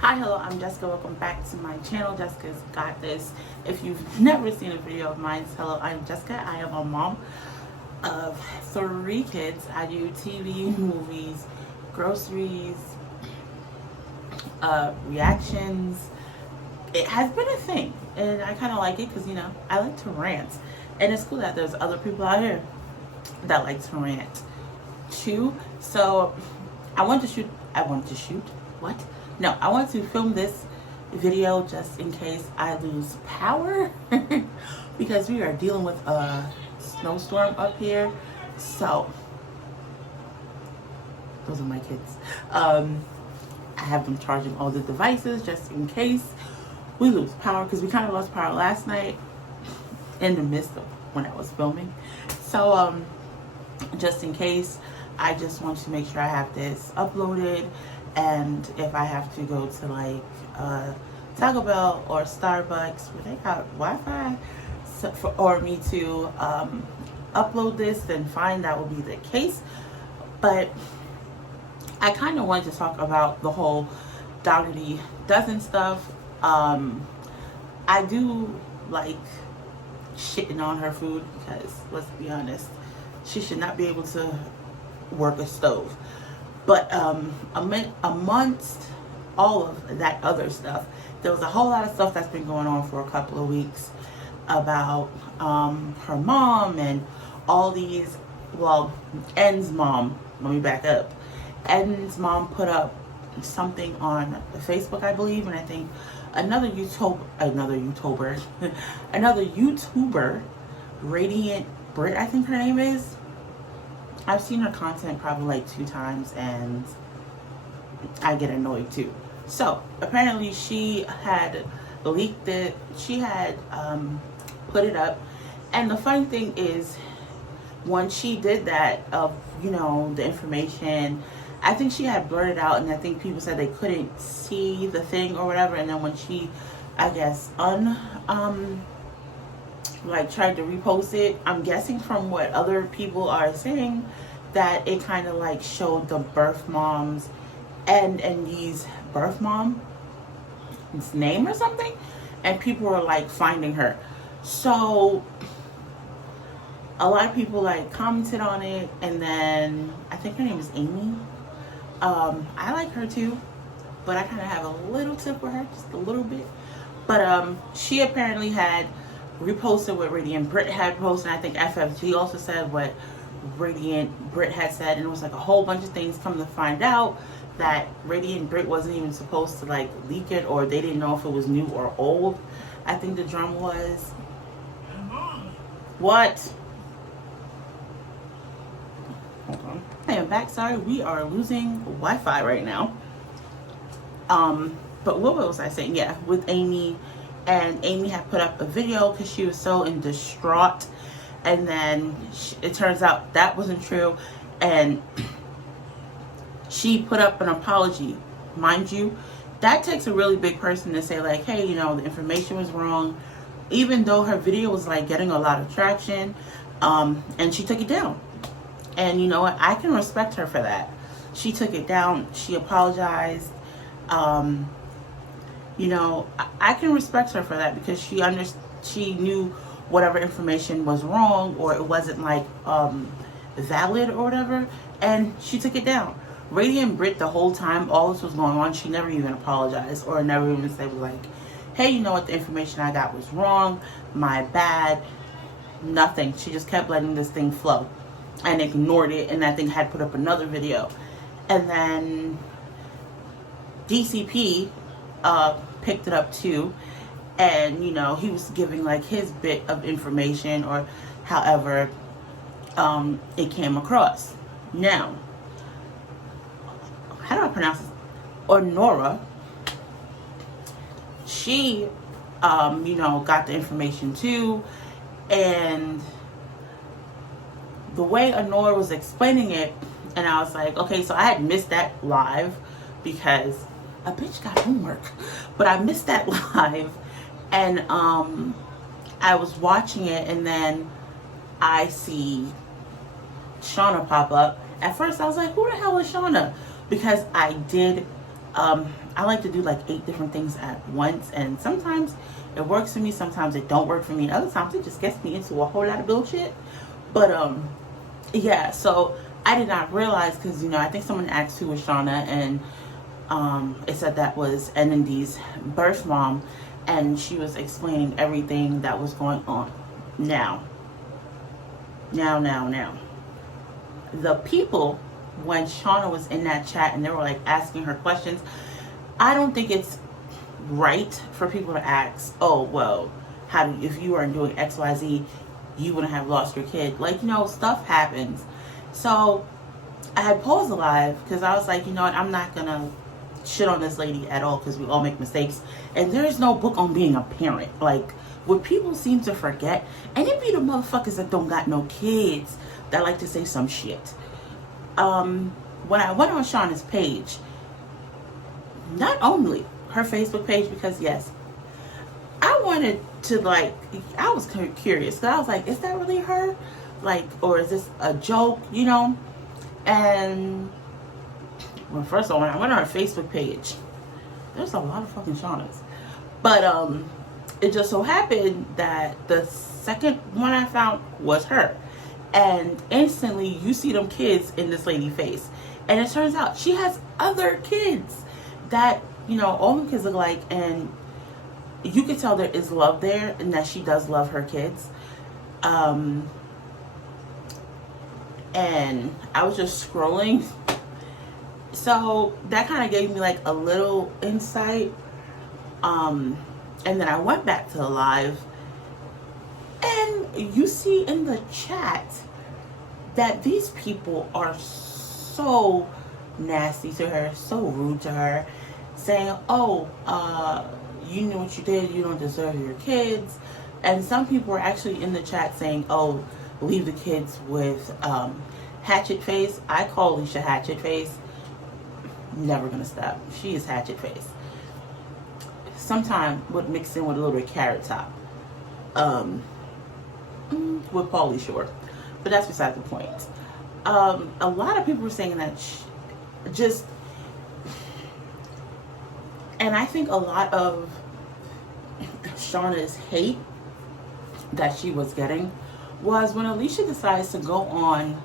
Hi, hello, I'm Jessica. Welcome back to my channel. Jessica's Got This. If you've never seen a video of mine, hello, I'm Jessica. I am a mom of 3 kids. I do TV, movies, groceries, reactions. It has been a thing, and I kind of like it because, I like to rant. And it's cool that there's other people out here that like to rant too. So I want to shoot. What? No, I want to film this video just in case I lose power because we are dealing with a snowstorm up here. So those are my kids. I have them charging all the devices just in case we lose power, because we kind of lost power last night in the midst of when I was filming. So just in case, I just want to make sure I have this uploaded. And if I have to go to like Taco Bell or Starbucks where they got Wi-Fi, or me to upload this, then fine, that will be the case. But I kind of wanted to talk about the whole Dougherty dozen stuff. I do like shitting on her food because, let's be honest, she should not be able to work a stove. But amongst all of that other stuff, there was a whole lot of stuff that's been going on for a couple of weeks about her mom and all these, well, N's mom, let me back up. N's mom put up something on Facebook, I believe, and I think another YouTuber, Radiant Brit, I think her name is. I've seen her content probably like 2 times and I get annoyed too. So apparently she had leaked it. She had put it up. And the funny thing is, when she did that, of the information, I think she had blurred it out, and I think people said they couldn't see the thing or whatever. And then when she, I guess, tried to repost it, I'm guessing from what other people are saying that it kind of like showed the birth mom's and these birth mom's name or something, and people were like finding her. So a lot of people like commented on it, and then I think her name is Amy. I like her too, but I kind of have a little tip for her, just a little bit. But she apparently had reposted what Radiant Brit had posted. I think FFG also said what Radiant Brit had said, and it was like a whole bunch of things. Come to find out that Radiant Brit wasn't even supposed to like leak it, or they didn't know if it was new or old. I think the drum was. What? Hold on. I am back. Sorry, we are losing Wi-Fi right now. But what was I saying? Yeah, with Amy. And Amy had put up a video because she was so in distraught, and then it turns out that wasn't true, and she put up an apology. Mind you, that takes a really big person to say like, hey, the information was wrong, even though her video was like getting a lot of traction, and she took it down. And you know what, I can respect her for that. She took it down, she apologized. I can respect her for that, because she knew whatever information was wrong, or it wasn't like valid or whatever, and she took it down. Radiant Brit, the whole time all this was going on, she never even apologized, or never even said like, hey, you know what, the information I got was wrong, my bad. Nothing. She just kept letting this thing flow and ignored it, and that thing had put up another video. And then DCP picked it up too, and he was giving like his bit of information, or however it came across. Now, how do I pronounce this? Honora, she got the information too, and the way Honora was explaining it, and I was like, okay, so I had missed that live because a bitch got homework, but I missed that live, and I was watching it, and then I see Shauna pop up. At first I was like, who the hell is Shauna? Because I did I like to do like 8 different things at once, and sometimes it works for me, sometimes it don't work for me, and other times it just gets me into a whole lot of bullshit. But yeah, so I did not realize, because I think someone asked who was Shauna, and it said that was NND's birth mom, and she was explaining everything that was going on. Now, the people, when Shauna was in that chat and they were like asking her questions, I don't think it's right for people to ask, oh, well, if you weren't doing XYZ, you wouldn't have lost your kid. Like, stuff happens. So I had paused the live because I was like, what, I'm not gonna shit on this lady at all, because we all make mistakes, and there's no book on being a parent. Like, what people seem to forget, and it be the motherfuckers that don't got no kids that like to say some shit. When I went on Shauna's page, not only her Facebook page, because yes, I wanted to, like, I was curious, because I was like, is that really her? Like, or is this a joke, And, well, first of all, when I went on her Facebook page, there's a lot of fucking Shaunas. But, it just so happened that the second one I found was her. And instantly, you see them kids in this lady's face. And it turns out she has other kids that, all them kids look like, and you can tell there is love there, and that she does love her kids. And I was just scrolling. So that kind of gave me like a little insight. And then I went back to the live, and you see in the chat that these people are so nasty to her, so rude to her, saying, oh, you know what you did, you don't deserve your kids. And some people are actually in the chat saying, oh, leave the kids with hatchet face. I call Alicia hatchet face. Never gonna stop. She is hatchet face. Sometimes would mix in with a little bit of carrot top. With Pauly Shore. But that's beside the point. A lot of people were saying that and I think a lot of Shauna's hate that she was getting was when Alicia decides to go on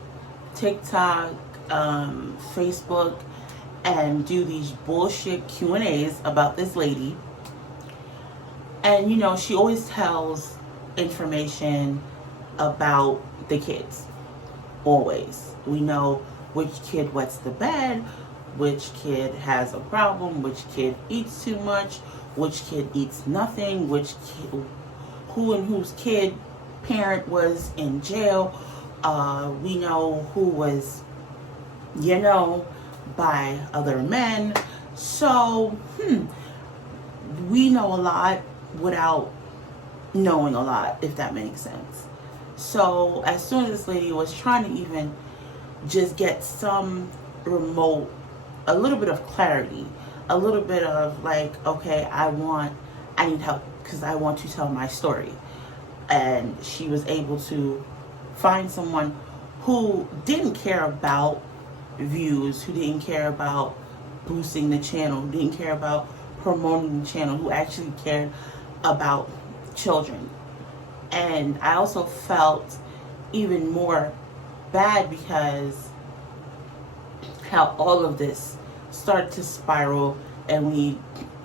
TikTok, Facebook, and do these bullshit Q&As about this lady. And, she always tells information about the kids. Always. We know which kid wets the bed, which kid has a problem, which kid eats too much, which kid eats nothing, who and whose kid parent was in jail. We know who was, by other men. So, we know a lot without knowing a lot, if that makes sense. So as soon as this lady was trying to even just get some a little bit of clarity, a little bit of like, okay, I need help because I want to tell my story. And she was able to find someone who didn't care about views, who didn't care about boosting the channel, who didn't care about promoting the channel, who actually cared about children. And I also felt even more bad because how all of this started to spiral, and we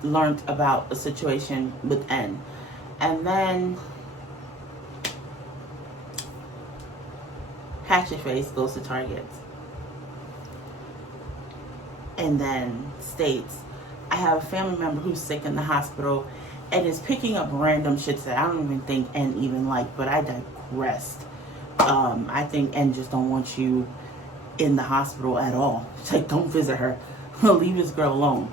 learned about a situation with N. And then Hatchet Face goes to Target and then states, I have a family member who's sick in the hospital, and is picking up random shit that I don't even think N even like, but I digressed. I think N just don't want you in the hospital at all. It's like, don't visit her. Leave this girl alone.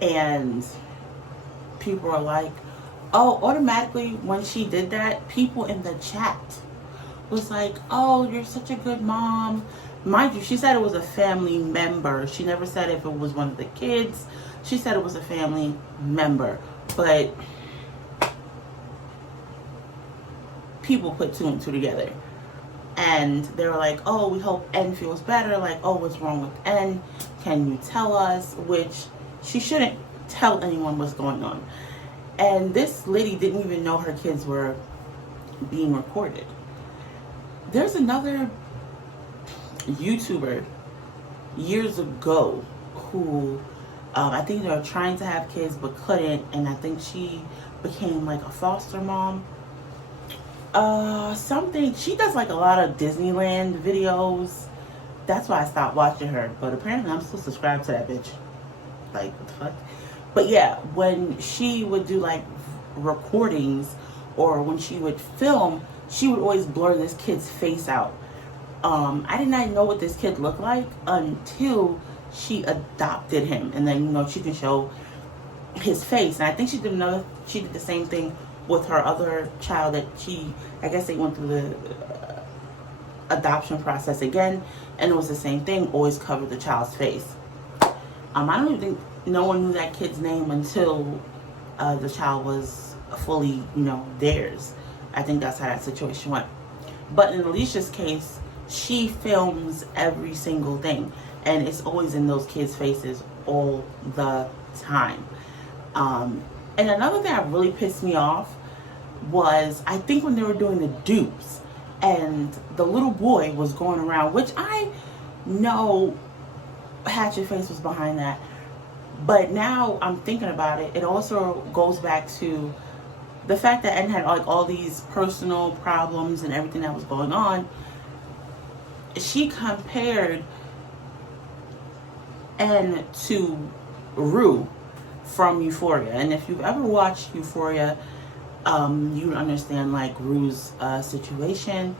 And people are like, oh, automatically when she did that, people in the chat was like, oh, you're such a good mom. Mind you, she said it was a family member. She never said if it was one of the kids. She said it was a family member. But people put 2 and 2 together. And they were like, oh, we hope N feels better. Like, oh, what's wrong with N? Can you tell us? Which she shouldn't tell anyone what's going on. And this lady didn't even know her kids were being recorded. There's another YouTuber years ago who I think they were trying to have kids but couldn't, and I think she became like a foster mom. Something, she does like a lot of Disneyland videos. That's why I stopped watching her, but apparently I'm still subscribed to that bitch. Like, what the fuck? But yeah, when she would do like recordings or when she would film, she would always blur this kid's face out. I did not know what this kid looked like until she adopted him, and then, you know, she can show his face. And I think she did the same thing with her other child that I guess they went through the adoption process again, and it was the same thing, always covered the child's face. I don't even think no one knew that kid's name until the child was fully, you know, theirs. I think that's how that situation went. But in Alicia's case, she films every single thing, and it's always in those kids' faces all the time. And another thing that really pissed me off was, I think when they were doing the dupes, and the little boy was going around, which I know Hatchet Face was behind that, but now I'm thinking about it, it also goes back to the fact that Ed had like all these personal problems and everything that was going on. She compared N to Rue from Euphoria, and if you've ever watched Euphoria, you understand like Rue's situation.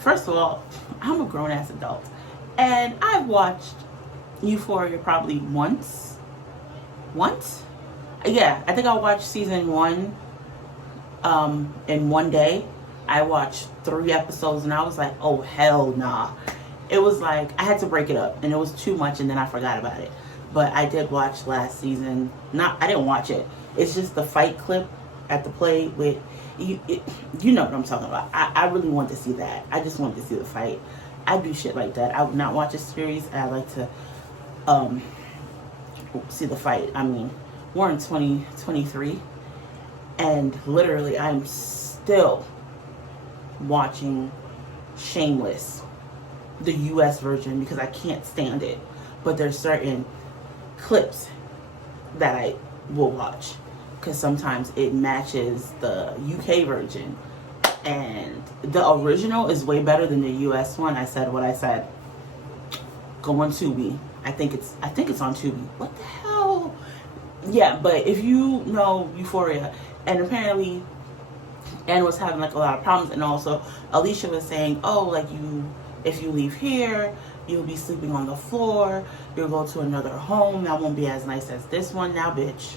First of all, I'm a grown-ass adult, and I've watched Euphoria probably once. Yeah, I think I watched season 1 in one day. I watched 3 episodes and I was like, oh hell nah. It was like I had to break it up, and it was too much, and then I forgot about it. But I did watch last season. I didn't watch it. It's just the fight clip at the play with you know what I'm talking about. I really want to see that. I just wanted to see the fight. I do shit like that. I would not watch a series. I like to see the fight. I mean, we're in 2023, and literally I'm still watching Shameless, the US version, because I can't stand it. But there's certain clips that I will watch because sometimes it matches the UK version, and the original is way better than the US one. I said what I said. Go on Tubi. I think it's on Tubi. What the hell? Yeah, but if you know Euphoria, and apparently Anne was having like a lot of problems, and also Alicia was saying, oh, like if you leave here, you'll be sleeping on the floor, you'll go to another home that won't be as nice as this one. Now, bitch,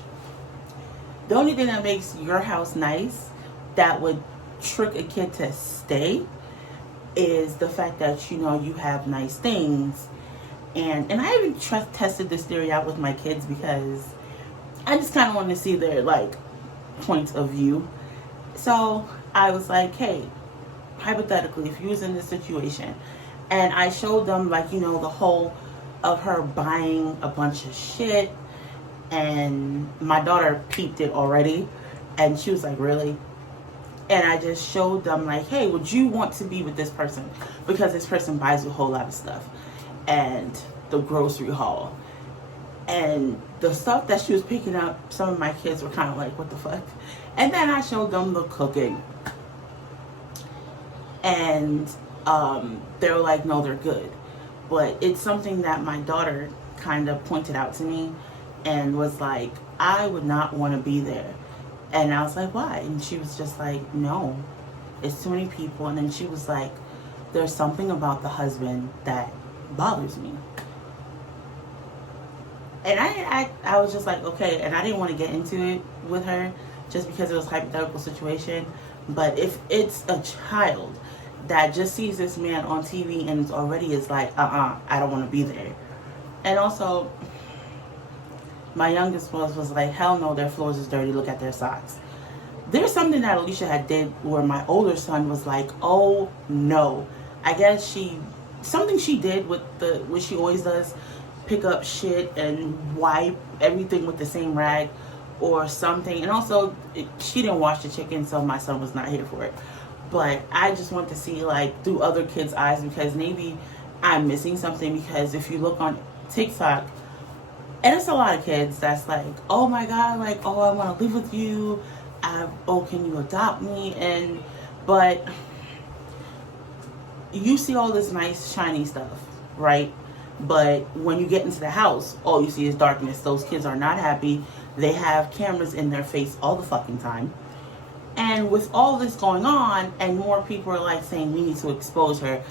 the only thing that makes your house nice, that would trick a kid to stay, is the fact that, you know, you have nice things. And I even tested this theory out with my kids because I just kind of wanted to see their like points of view. So I was like, hey, hypothetically, if you was in this situation, and I showed them like, you know, the whole of her buying a bunch of shit, and my daughter peeped it already, and she was like, really? And I just showed them like, hey, would you want to be with this person? Because this person buys a whole lot of stuff. And the grocery haul. And the stuff that she was picking up, some of my kids were kind of like, what the fuck? And then I showed them the cooking. And they were like, no, they're good. But it's something that my daughter kind of pointed out to me and was like, I would not want to be there. And I was like, why? And she was just like, no, it's too many people. And then she was like, there's something about the husband that bothers me. And I was just like, okay. And I didn't want to get into it with her just because it was a hypothetical situation. But if it's a child that just sees this man on TV and already is like, I don't want to be there. And also, my youngest was like, hell no, their floors is dirty, look at their socks. There's something that Alicia had did where my older son was like, oh no, I guess something she did with what she always does, pick up shit and wipe everything with the same rag or something. And also, she didn't wash the chicken, so my son was not here for it. But I just want to see, like, through other kids' eyes, because maybe I'm missing something. Because if you look on TikTok, and it's a lot of kids that's like, oh my God, like, oh, I want to live with you. Oh, can you adopt me? But you see all this nice, shiny stuff, right? But when you get into the house, all you see is darkness. Those kids are not happy. They have cameras in their face all the fucking time. And with all this going on, and more people are like saying we need to expose her,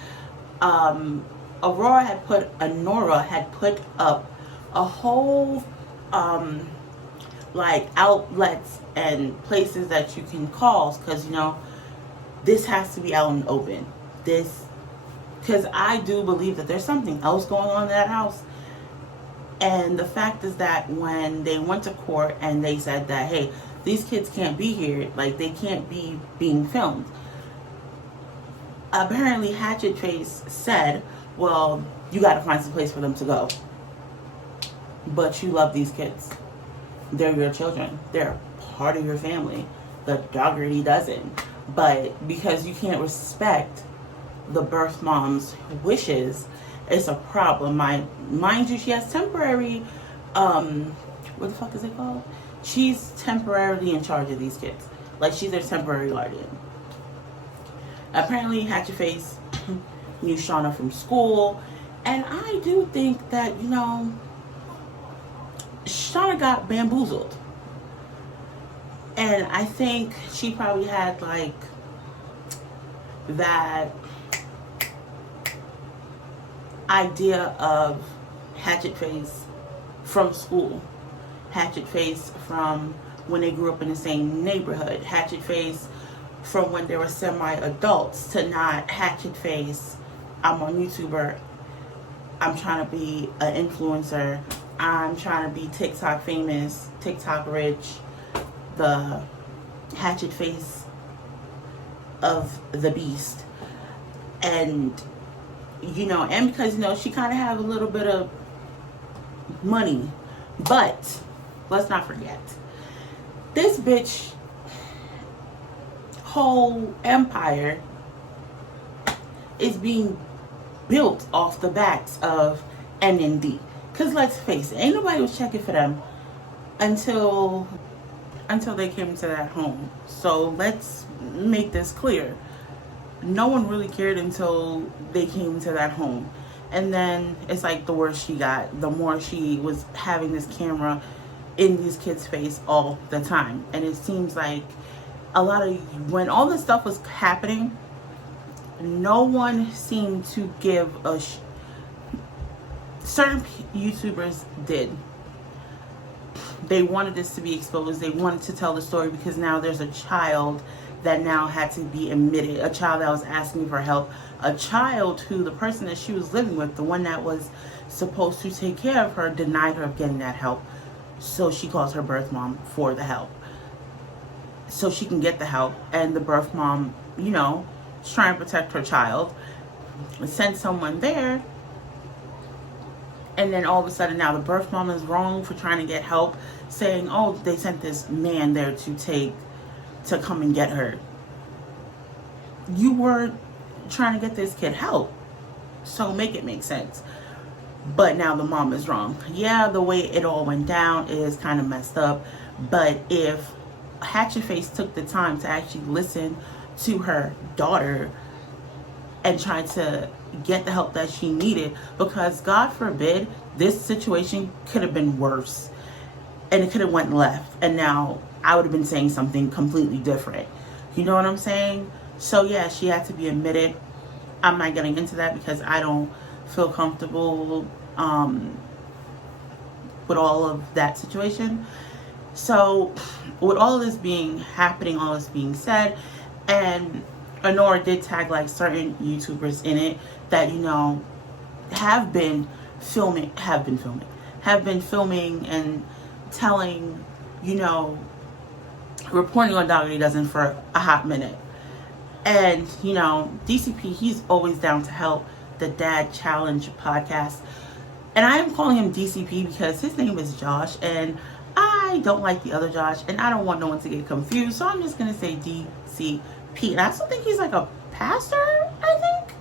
Nora had put up a whole like outlets and places that you can call, because this has to be out in the open. Because I do believe that there's something else going on in that house. And the fact is that when they went to court and they said that, hey, these kids can't be here, like they can't be being filmed. Apparently Hatchet Face said, well, you got to find some place for them to go. But you love these kids. They're your children. They're part of your family. The Dougherty doesn't. But because you can't respect the birth mom's wishes, it's a problem. Mind you, she has temporary, what the fuck is it called? She's temporarily in charge of these kids. Like, she's their temporary guardian. Apparently, Hatchet Face knew Shauna from school. And I do think that, Shauna got bamboozled. And I think she probably had, like, that idea of Hatchet Face from school. Hatchet Face from when they grew up in the same neighborhood. Hatchet Face from when they were semi-adults, to not Hatchet Face, I'm on YouTuber, I'm trying to be an influencer, I'm trying to be TikTok famous, TikTok rich, the Hatchet Face of the beast. And and because she kind of have a little bit of money. But let's not forget, this bitch whole empire is being built off the backs of NND. Because let's face it, ain't nobody was checking for them until they came to that home. So let's make this clear. No one really cared until they came to that home. And then it's like the worse she got, the more she was having this camera in these kids' face all the time. And it seems like when all this stuff was happening, no one seemed to give a certain YouTubers did. They wanted this to be exposed. They wanted to tell the story, because now there's a child that now had to be admitted, a child that was asking for help, a child who the person that she was living with, the one that was supposed to take care of her, denied her of getting that help. So she calls her birth mom for the help, so she can get the help. And the birth mom, is trying to protect her child, send someone there. And then all of a sudden now the birth mom is wrong for trying to get help, saying, oh, they sent this man there to come and get her. You were trying to get this kid help, so make it make sense. But now the mom is wrong. Yeah, the way it all went down is kind of messed up. But if Hatchet Face took the time to actually listen to her daughter and try to get the help that she needed, because God forbid this situation could have been worse and it could have went left, and now I would have been saying something completely different. You know what I'm saying? So yeah, she had to be admitted. I'm not getting into that because I don't feel comfortable with all of that situation. So with all this being happening, all this being said, and Honora did tag like certain YouTubers in it that have been filming and telling, reporting on Dougherty Dozen for a hot minute. And, you know, DCP, he's always down to help. The Dad Challenge podcast. And I am calling him DCP because his name is Josh. And I don't like the other Josh. And I don't want no one to get confused. So I'm just going to say DCP. And I also think he's like a pastor, I think.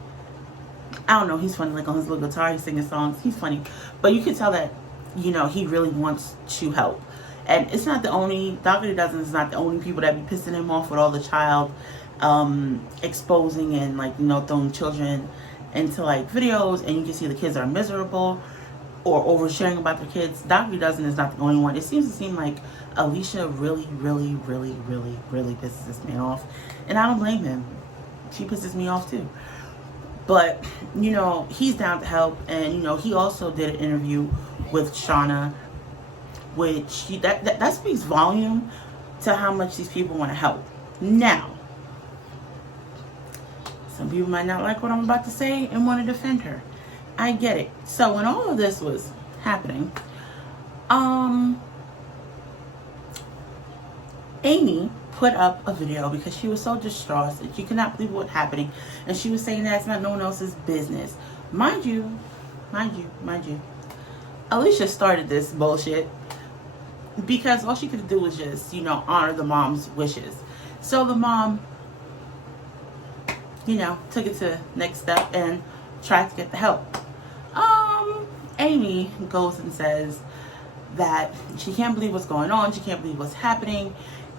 I don't know. He's funny. Like on his little guitar, he's singing songs. He's funny. But you can tell that, you know, he really wants to help. And it's not the only, Dougherty Dozen is not the only people that be pissing him off with all the child exposing and, like, you know, throwing children into like videos, and you can see the kids are miserable or oversharing about their kids. Dougherty Dozen is not the only one. It seems like Alicia really pisses this man off, and I don't blame him. She pisses me off too. But, you know, he's down to help. And, you know, he also did an interview with Shauna, which that speaks volume to how much these people want to help. Now, some people might not like what I'm about to say and want to defend her. I get it. So when all of this was happening, Amy put up a video because she was so distraught that she could not believe what was happening, and she was saying that it's not no one else's business. Mind you, Alicia started this bullshit because all she could do was just, you know, honor the mom's wishes. So the mom, you know, took it to the next step and tried to get the help. Amy goes and says that she can't believe what's going on. She can't believe what's happening.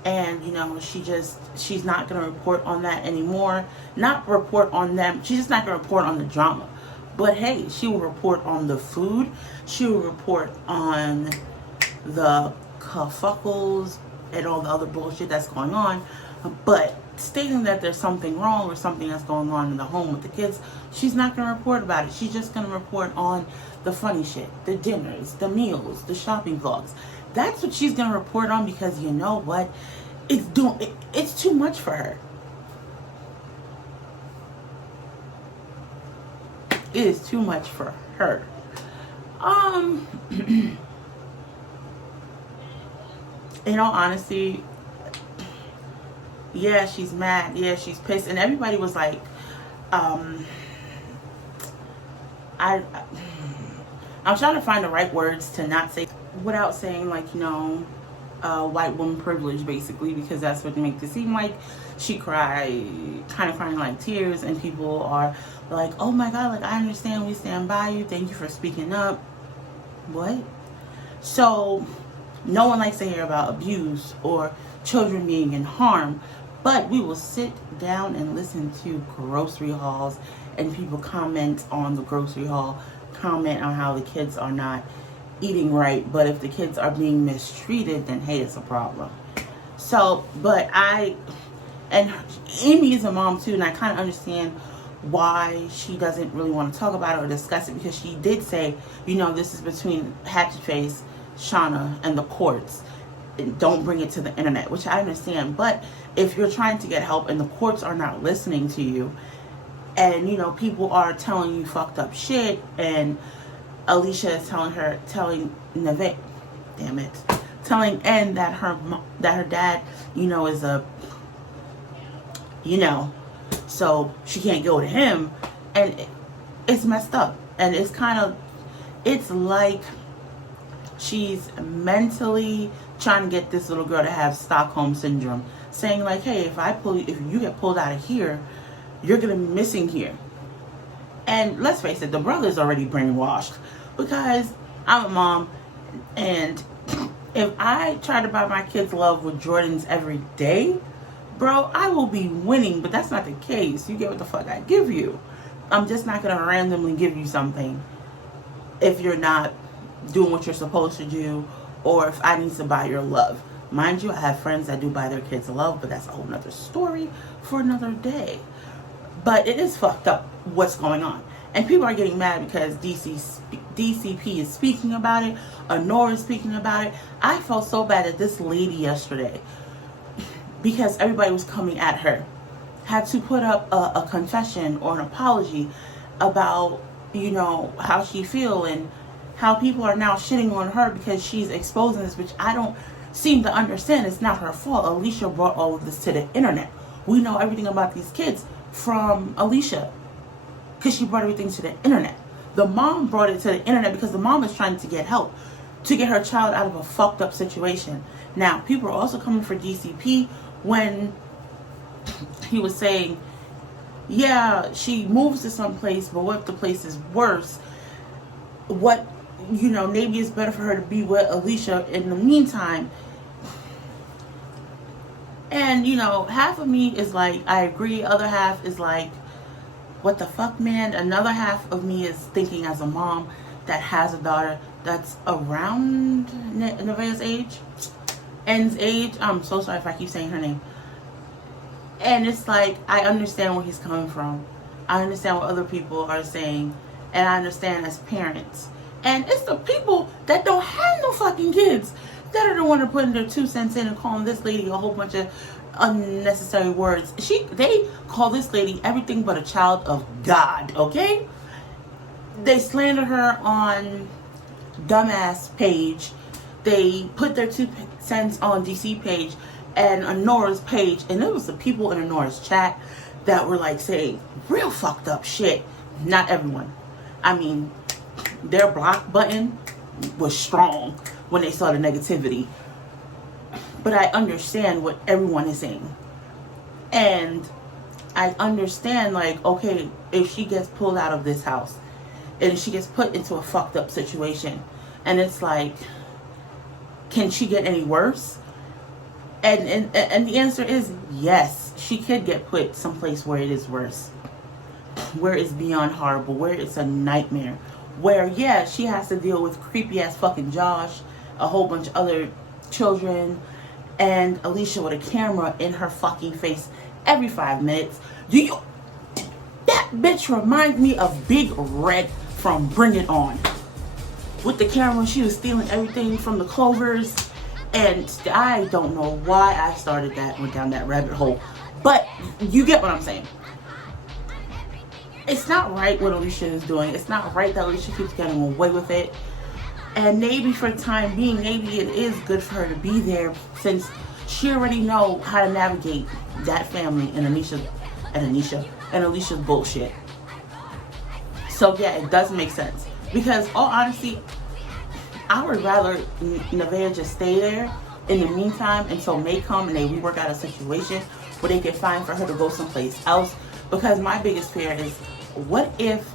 And, you know, she's not going to report on that anymore. Not report on them. She's just not going to report on the drama. But, hey, she will report on the food. She will report on the kerfuffles and all the other bullshit that's going on. But stating that there's something wrong or something that's going on in the home with the kids, she's not going to report about it. She's just going to report on the funny shit, the dinners, the meals, the shopping vlogs. That's what she's going to report on, because you know what? It's too much for her. It is too much for her. In all honesty, yeah, she's mad. Yeah, she's pissed. And everybody was like, I'm trying to find the right words to not say without saying, like, you know, white woman privilege, basically, because that's what makes it seem like. She kind of crying like tears, and people are like, oh my God, like, I understand, we stand by you, thank you for speaking up. What? So no one likes to hear about abuse or children being in harm, but we will sit down and listen to grocery hauls, and people comment on the grocery haul, comment on how the kids are not eating right. But if the kids are being mistreated, then hey, it's a problem. So, but and Amy is a mom too, and I kind of understand why she doesn't really want to talk about it or discuss it, because she did say, you know, this is between Hatchet Face, Shauna, and the courts. Don't bring it to the internet, which I understand. But if you're trying to get help and the courts are not listening to you, and, you know, people are telling you fucked up shit, and Alicia is telling Neve, damn it, telling N that her dad, you know, is a, you know, so she can't go to him, and it's messed up. And it's like she's mentally trying to get this little girl to have Stockholm syndrome, saying like, hey, if you get pulled out of here, you're gonna be missing here. And let's face it, the brother's already brainwashed, because I'm a mom, and if I try to buy my kids love with Jordans every day, bro, I will be winning. But that's not the case. You get what the fuck I give you. I'm just not gonna randomly give you something if you're not doing what you're supposed to do, or if I need to buy your love. Mind you, I have friends that do buy their kids love, but that's a whole nother story for another day. But it is fucked up what's going on. And people are getting mad because DCP is speaking about it. Honora is speaking about it. I felt so bad at this lady yesterday, because everybody was coming at her, had to put up a confession or an apology about, you know, how she feel and how people are now shitting on her because she's exposing this, which I don't seem to understand. It's not her fault. Alicia brought all of this to the internet. We know everything about these kids from Alicia because she brought everything to the internet. The mom brought it to the internet because the mom is trying to get help to get her child out of a fucked up situation. Now, people are also coming for DCP when he was saying, yeah, she moves to some place, but what if the place is worse? What, maybe it's better for her to be with Alicia in the meantime. And, half of me is like, I agree. Other half is like, what the fuck, man? Another half of me is thinking as a mom that has a daughter that's around Nevaeh's age, N's age. I'm so sorry if I keep saying her name. And it's like, I understand where he's coming from. I understand what other people are saying. And I understand as parents. And it's the people that don't have no fucking kids that are the one to put their 2 cents in and calling this lady a whole bunch of unnecessary words. They call this lady everything but a child of God, okay? They slander her on dumbass page. They put their 2 cents on DC page and on Nora's page. And it was the people in Nora's chat that were like saying real fucked up shit. Not everyone. I mean, their block button was strong when they saw the negativity. But I understand what everyone is saying. And I understand, like, okay, if she gets pulled out of this house and if she gets put into a fucked up situation, and it's like, can she get any worse? And the answer is yes, she could get put someplace where it is worse, where it's beyond horrible, where it's a nightmare, where, yeah, she has to deal with creepy ass fucking Josh, a whole bunch of other children, and Alicia with a camera in her fucking face every 5 minutes. That bitch reminds me of Big Red from Bring It On. With the camera, she was stealing everything from the Clovers. And I don't know why I started that, went down that rabbit hole. But you get what I'm saying. It's not right what Alicia is doing. It's not right that Alicia keeps getting away with it. And maybe for the time being, maybe it is good for her to be there since she already know how to navigate that family and Alicia's bullshit. So yeah, it does make sense. Because all honesty, I would rather Nevaeh just stay there in the meantime until May come and they rework out a situation where they can find for her to go someplace else. Because my biggest fear is, what if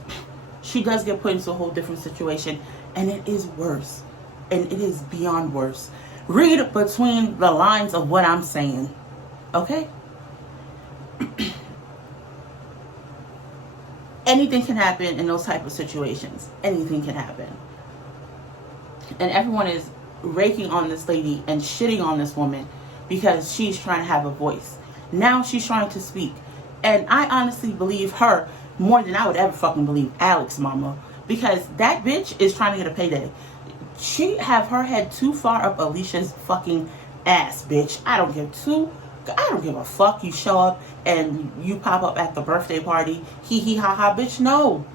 she does get put into a whole different situation and it is worse, and it is beyond worse? Read between the lines of what I'm saying, okay? Anything can happen in those type of situations. Anything can happen. And everyone is raking on this lady and shitting on this woman because she's trying to have a voice. Now she's trying to speak. And I honestly believe her more than I would ever fucking believe Alex mama. Because that bitch is trying to get a payday. She have her head too far up Alicia's fucking ass, bitch. I don't give a fuck. You show up and you pop up at the birthday party. Hee hee ha ha, bitch. No.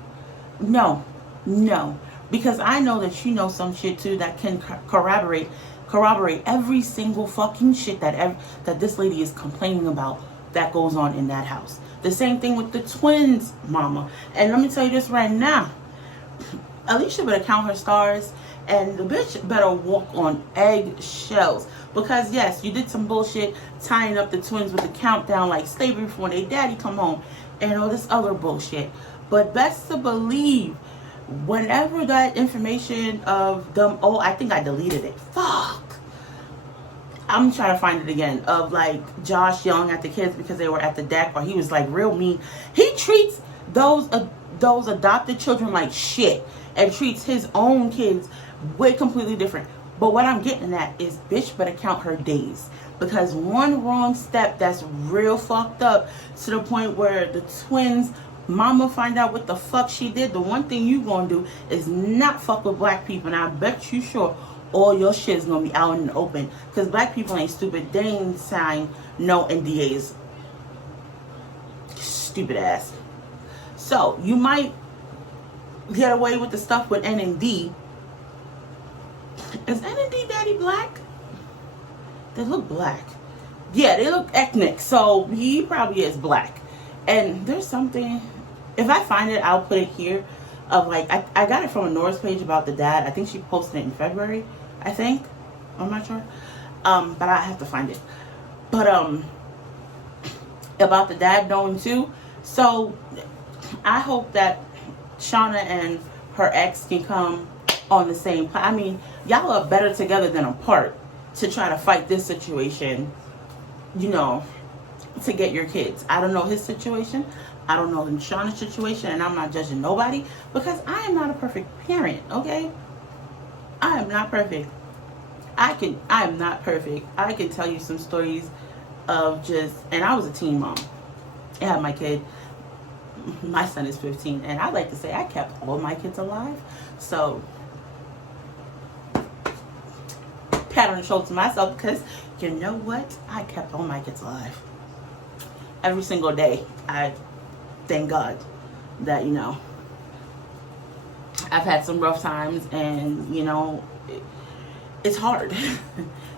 Because I know that you know some shit too that can corroborate every single fucking shit that this lady is complaining about that goes on in that house. The same thing with the twins, mama. And let me tell you this right now. Alicia better count her stars, and the bitch better walk on eggshells. Because yes, you did some bullshit tying up the twins with the countdown like slavery for when their daddy come home and all this other bullshit. But best to believe, whenever that information of them, oh, I think I deleted it. Fuck. I'm trying to find it again. Of like Josh yelling at the kids because they were at the deck, or he was like real mean. He treats those adopted children like shit and treats his own kids way completely different. But what I'm getting at is, bitch better count her days. Because one wrong step that's real fucked up to the point where the twins mama find out what the fuck she did, the one thing you gonna do is not fuck with black people. And I bet you sure all your shit is gonna be out in the open. Because black people ain't stupid. They ain't sign no NDAs. Stupid ass. So you might get away with the stuff with N and D. Is N and D daddy black? They look black. Yeah, they look ethnic, so he probably is black. And there's something, if I find it, I'll put it here. Of like, I got it from a Norris page about the dad. I think she posted it in February. I think, I'm not sure. But I have to find it. But about the dad knowing too. So I hope that Shauna and her ex can come on the same. I mean, y'all are better together than apart to try to fight this situation, you know, to get your kids. I don't know his situation. I don't know Shauna's situation, and I'm not judging nobody because I am not a perfect parent, okay? I am not perfect. I am not perfect. I can tell you some stories of just, and I was a teen mom. I had my kid. My son is 15, and I like to say I kept all my kids alive. So, pat on the shoulder to myself because you know what? I kept all my kids alive. Every single day. I thank God that, you know, I've had some rough times, and, you know, it's hard.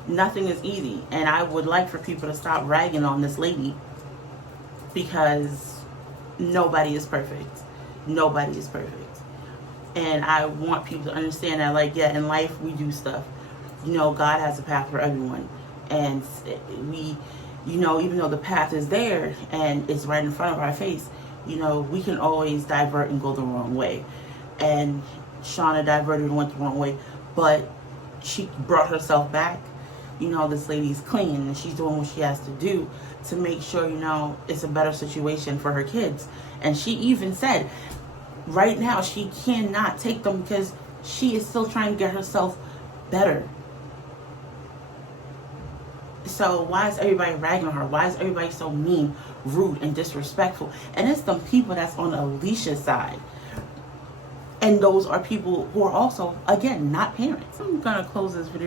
Nothing is easy. And I would like for people to stop ragging on this lady because nobody is perfect. Nobody is perfect. And I want people to understand that, like, yeah, in life we do stuff. You know, God has a path for everyone. And we, you know, even though the path is there and it's right in front of our face, you know, we can always divert and go the wrong way. And Shauna diverted and went the wrong way. But she brought herself back. You know, this lady's clean and she's doing what she has to do to make sure, you know, it's a better situation for her kids. And she even said right now she cannot take them because she is still trying to get herself better. So why is everybody ragging on her? Why is everybody so mean, rude, and disrespectful? And it's the people that's on Alicia's side. And those are people who are also, again, not parents. I'm going to close this video.